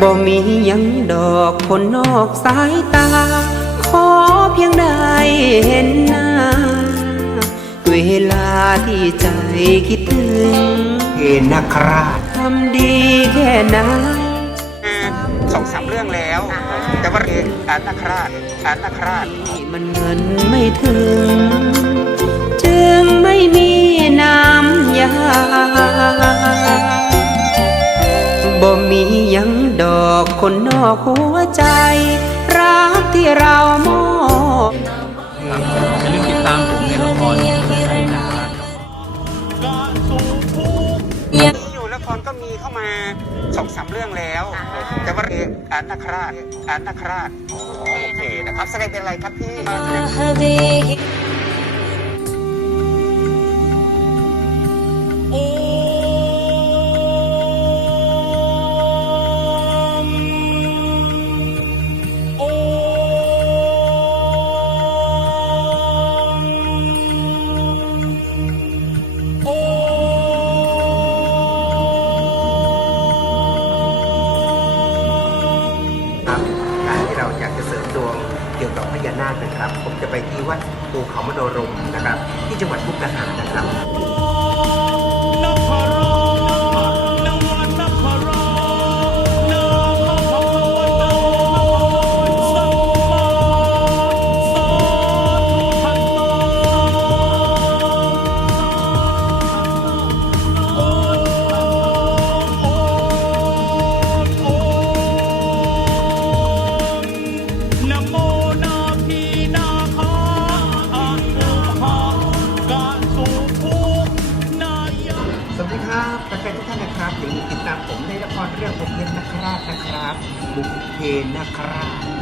บ่มีหยังดอกคนนอกสายตา ขอเพียงได้เห็นหน้า เวลาที่ใจคิดถึงเห็นนะครับ ทำดีแค่ไหนสองสามเรื่องแล้ว แต่ว่าเอกอานาคราชอานาคราชมันเงินไม่ถึง บ่มีหยังดอกคนนอกหัวใจ รักที่เรามอบอย่าลืมติดตามผมในละครใช่นะครับมีอยู่ละครก็มีเข้ามาสองสามเรื่องแล้ว แต่ว่าเอกอานาคราชอานาคราชอ๋อโอเคนะครับแสดงเป็นอะไรครับพี่ นาคนะครับ ผมจะไปที่วัดภูเขามโนรมนะครับ ที่จังหวัดมุกดาหารนะครับ นๆทุกท่านนะครับอย่าลืมติดตามผมในละครเรื่องบุพเพนนคราชนะครับบุพเพนนคราช